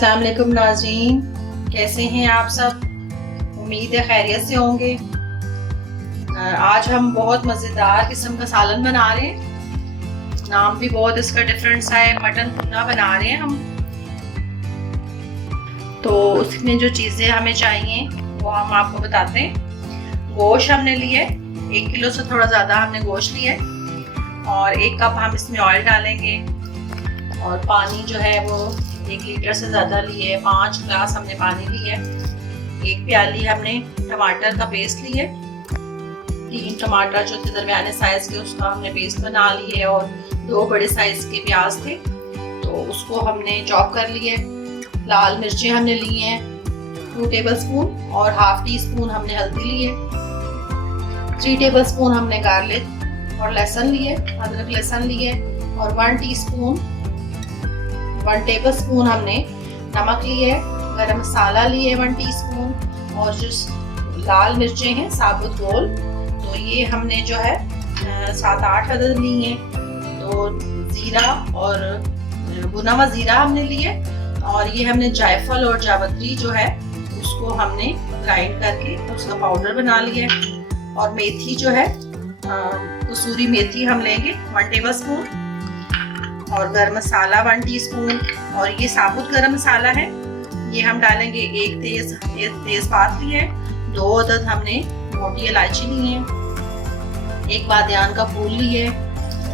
अस्सलाम वालेकुम नाज़रीन, कैसे हैं आप सब। उम्मीद है खैरियत से होंगे। आज हम बहुत मज़ेदार किस्म का सालन बना रहे हैं। नाम भी बहुत इसका डिफरेंट सा है, मटन भुना बना रहे हैं हम। तो उसमें जो चीज़ें हमें चाहिए वो हम आपको बताते हैं। गोश्त हमने लिए 1 किलो से थोड़ा ज़्यादा हमने गोश्त लिया है और 1 कप हम इसमें ऑयल डालेंगे और पानी जो है वो 1 लीटर से ज़्यादा लिए, 5 ग्लास हमने पानी लिया है। 1 प्याली हमने टमाटर का पेस्ट लिए, 3 टमाटर जो थे दरमियाने साइज के उसका हमने पेस्ट बना लिए और 2 बड़े साइज के प्याज थे तो उसको हमने चॉप कर लिए। लाल मिर्चें हमने ली हैं 2 टेबलस्पून और ½ टीस्पून हमने हल्दी ली है। 3 टेबलस्पून हमने गार्लिक और लहसुन लिए, अदरक लहसुन लिए और 1 टेबलस्पून हमने नमक लिए, गरम मसाला लिए 1 टीस्पून और जो लाल मिर्चें हैं साबुत गोल तो ये हमने जो है 7-8 अदद ली हैं। तो जीरा और भुना हुआ जीरा हमने लिए और ये हमने जायफल और जावित्री जो है उसको हमने ग्राइंड करके उसका पाउडर बना लिया है। और मेथी जो है कसूरी मेथी हम लेंगे 1 टेबलस्पून और गरम मसाला 1 टीस्पून और ये साबुत गरम मसाला है ये हम डालेंगे। 1 तेजपात ली है, 2 अदद हमने मोटी इलायची ली है, 1 बादियान का फूल ली है,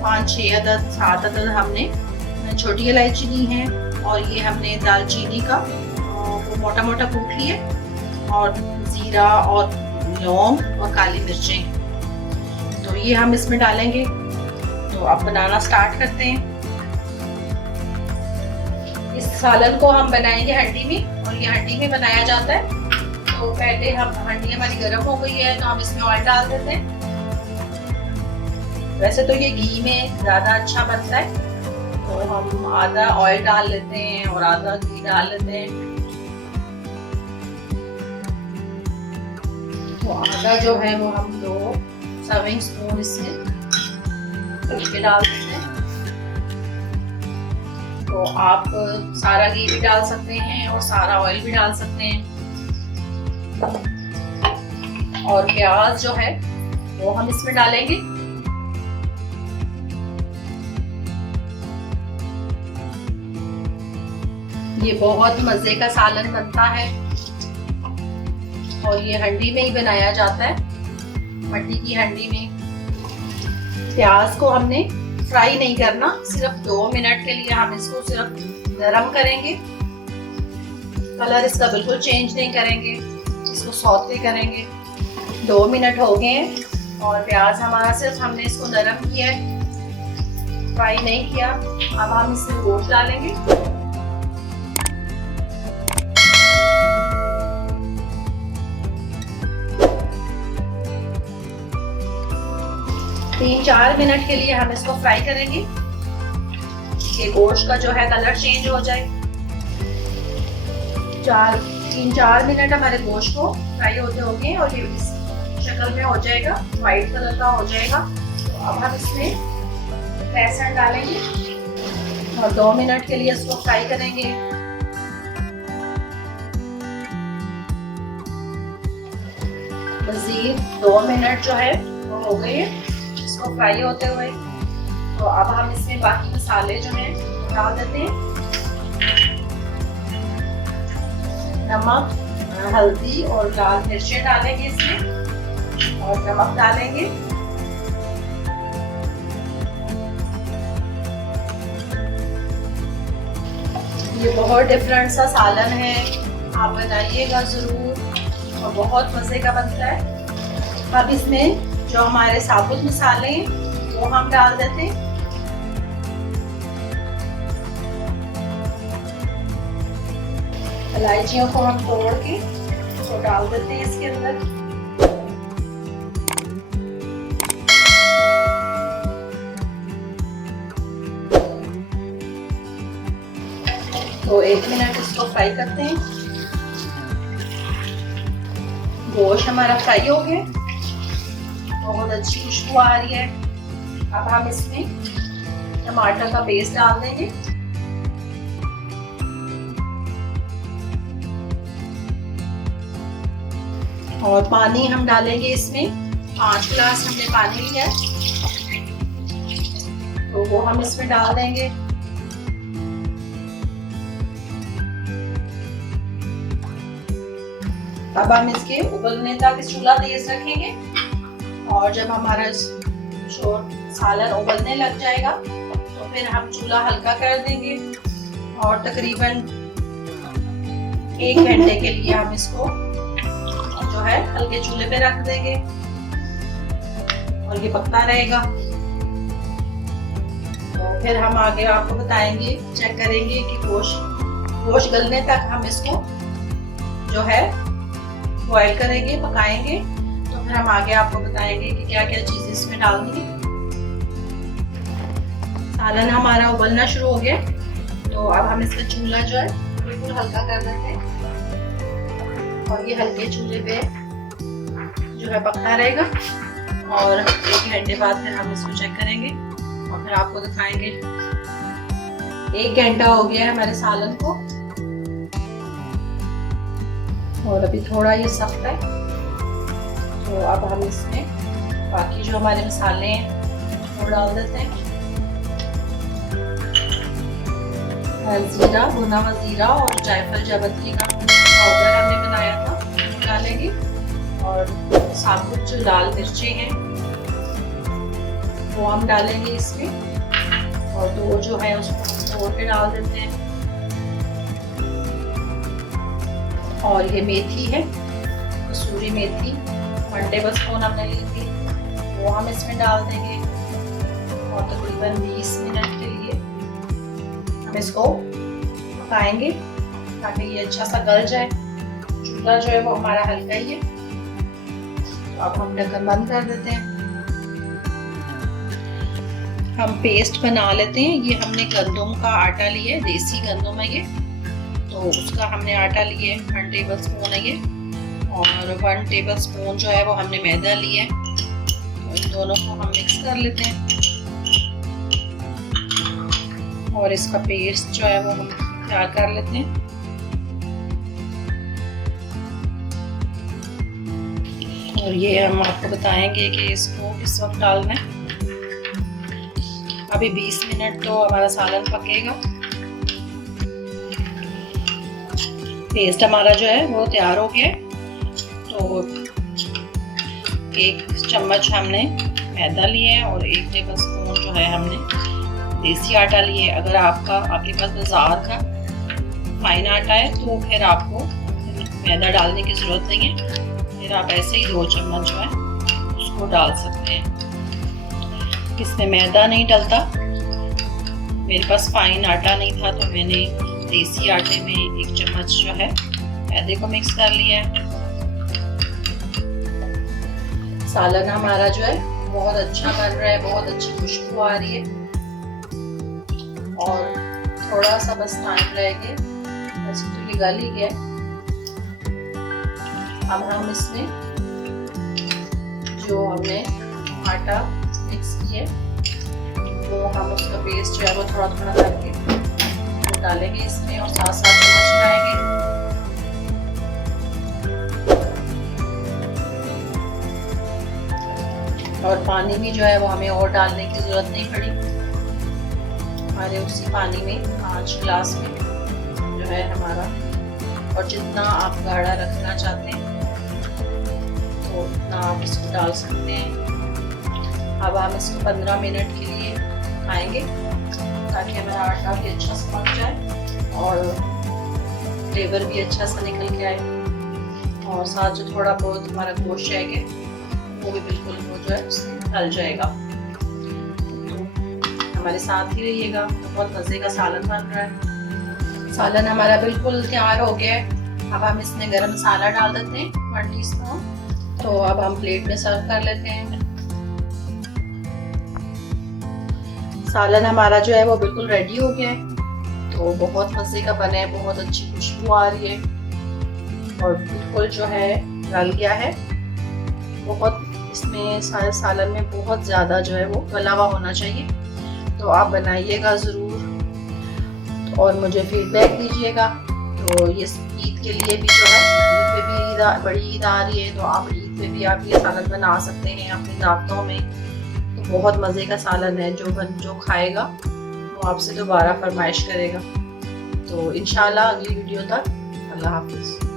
5-6 अदद 7 अदद हमने छोटी इलायची ली है और ये हमने दालचीनी का वो मोटा मोटा कूट लिया और जीरा और लौंग और काली मिर्चें तो ये हम इसमें डालेंगे। तो अब बनाना स्टार्ट करते हैं। इस सालन को हम बनाएंगे हंडी में और ये हंडी में बनाया जाता है। तो पहले हम हंडी हमारी गर्म हो गई है तो हम इसमें ऑयल डाल देते हैं। वैसे तो ये घी में ज्यादा अच्छा बनता है तो हम आधा ऑयल डाल लेते हैं और आधा घी डाल लेते हैं। तो आधा जो है वो हम 2 सर्विंग स्पून इसमें डाल देते हैं। तो आप सारा घी भी डाल सकते हैं और सारा ऑयल भी डाल सकते हैं। और प्याज जो है वो हम इसमें डालेंगे। ये बहुत मजे का सालन बनता है और ये हंडी में ही बनाया जाता है, मट्टी की हंडी में। प्याज को हमने फ्राई नहीं करना, सिर्फ 2 मिनट के लिए हम इसको सिर्फ गरम करेंगे। कलर इसका बिल्कुल चेंज नहीं करेंगे, इसको सौते करेंगे। 2 मिनट हो गए हैं और प्याज हमारा सिर्फ हमने इसको नरम किया है, फ्राई नहीं किया। अब हम इसमें गोश्त डालेंगे। तीन 4 मिनट के लिए हम इसको फ्राई करेंगे कि गोश्त का जो है कलर चेंज हो जाए। 3-4 मिनट हमारे गोश्त को फ्राई होते होंगे और ये इस शक्ल में हो जाएगा, वाइट कलर का हो जाएगा। तो अब हम इसमें लहसुन डालेंगे और 2 मिनट के लिए इसको फ्राई करेंगे। मज़ीद 2 मिनट जो है वो हो गए हैं इसको फ्राई होते हुए। तो अब हम इसमें बाकी मसाले जो हैं डाल देते हैं। नमक, हल्दी और लाल मिर्चें डालेंगे इसमें और नमक डालेंगे। ये बहुत डिफरेंट सा सालन है, आप बनाइएगा जरूर और बहुत मजे का बनता है। अब इसमें जो हमारे साबुत मसाले हैं वो हम डाल देते हैं। इलायचियों को हम तोड़ के तो डाल देते हैं इसके अंदर। तो 1 मिनट इसको फ्राई करते हैं। गोश्त हमारा फ्राई हो गया, बहुत अच्छी खुशबू आ रही है। अब हम इसमें टमाटर का पेस्ट डाल देंगे और पानी हम डालेंगे इसमें 5 गिलास हमने पानी लिया है, तो वो हम इसमें डाल देंगे। अब हम इसके उबलने तक चूल्हा तेज रखेंगे और जब हमारा जो सालन उबलने लग जाएगा तो फिर हम चूल्हा हल्का कर देंगे और तकरीबन 1 घंटे के लिए हम इसको जो है हल्के चूल्हे पे रख देंगे और ये पकता रहेगा। तो फिर हम आगे आपको बताएंगे, चेक करेंगे कि गोश्त गलने तक हम इसको जो है बॉईल करेंगे, पकाएंगे। तो फिर हम आगे आपको बताएंगे कि क्या क्या चीजें इसमें डालनी है। सालन हमारा उबलना शुरू हो गया, तो अब हम इसका चूल्हा जो है बिल्कुल हल्का कर देते हैं और ये हल्के चूल्हे पे जो है पकता रहेगा और 1 घंटे बाद फिर हम इसको चेक करेंगे और फिर आपको दिखाएंगे। 1 घंटा हो गया है हमारे सालन को और अभी थोड़ा ये सख्त है, तो अब हम इसमें बाकी जो हमारे मसाले हैं वो डाल देते हैं। जीरा, भुना हुआ जीरा और जायफल जावित्री का पाउडर हमने बनाया था वो डालेंगे और साबुत जो लाल मिर्चें हैं वो हम डालेंगे इसमें और 2 जो है उसको तोड़ के डाल देते हैं। और ये मेथी है, कसूरी मेथी 1 टेबलस्पून हमने ली थी, वो हम इसमें डाल देंगे और तकरीबन 20 मिनट के लिए हम इसको पकाएंगे ताकि ये अच्छा सा गल जाए। चूल्हा जो है वो हमारा हल्का ही है, तो अब हम ढक्कन बंद कर देते हैं। हम पेस्ट बना लेते हैं। ये हमने गंदम का आटा लिया है, देसी गंदम है ये, तो उसका हमने आटा लिया है 1 टेबलस्पून है ये और 1 टेबलस्पून जो है वो हमने मैदा लिया है। तो इन दोनों को हम मिक्स कर लेते हैं और इसका पेस्ट जो है वो हम तैयार कर लेते हैं। और ये हम आपको बताएंगे कि इसको किस वक्त डालना है। अभी 20 मिनट तो हमारा सालन पकेगा। पेस्ट हमारा जो है वो तैयार हो गया है, तो 1 चम्मच हमने मैदा लिए है और 1 टेबलस्पून जो है हमने देसी आटा लिए। अगर आपके पास बाजार का फाइन आटा है तो फिर आपको मैदा डालने की ज़रूरत नहीं है, फिर आप ऐसे ही 2 चम्मच जो है उसको डाल सकते हैं। इसमें मैदा नहीं डलता, मेरे पास फाइन आटा नहीं था तो मैंने देसी आटे में 1 चम्मच जो है मैदे को मिक्स कर लिया है। सालन हमारा जो है बहुत अच्छा बन रहा है, बहुत अच्छी खुशबू आ रही है और थोड़ा सा बस टाइम रह गया, वैसे तो ये गल ही गया। अब हम इसमें जो हमने आटा मिक्स किया वो हम उसका पेस्ट जो है वो थोड़ा थोड़ा करके वो डालेंगे इसमें और साथ साथ मिलाएंगे। और पानी भी जो है वो हमें और डालने की जरूरत नहीं पड़ी, हमारे उसी पानी में 5 गिलास में जो है हमारा, और जितना आप गाढ़ा रखना चाहते हैं तो उतना आप इसको डाल सकते हैं। अब हम इसको 15 मिनट के लिए खाएंगे ताकि हमारा आटा भी अच्छा से पक जाए और फ्लेवर भी अच्छा सा निकल के आए और साथ जो थोड़ा बहुत हमारा गोश्त रहेगा वो भी बिल्कुल वो जो है उसमें डल जाएगा। तो हमारे साथ ही रहिएगा, बहुत मज़े का सालन बन रहा है। सालन हमारा बिल्कुल तैयार हो गया है। अब हम इसमें गरम मसाला डाल देते हैं 1 टीस्पून। तो अब हम प्लेट में सर्व कर लेते हैं। सालन हमारा जो है वो बिल्कुल रेडी हो गया है, तो बहुत मज़े का बना है, बहुत अच्छी खुशबू आ रही है और बिल्कुल जो है गल गया है। बहुत इसमें सालन में बहुत ज़्यादा जो है वो गला हुआ होना चाहिए, तो आप बनाइएगा ज़रूर और मुझे फीडबैक दीजिएगा। तो ये ईद के लिए भी जो है ईद पे भी बड़ी ईद आ रही है, तो आप ईद पे भी आप ये सालन बना सकते हैं अपनी दावतों में। तो बहुत मज़े का सालन है, जो खाएगा वो आपसे दोबारा फरमाइश करेगा। तो इंशाल्लाह अगली वीडियो तक, अल्लाह हाफिज़।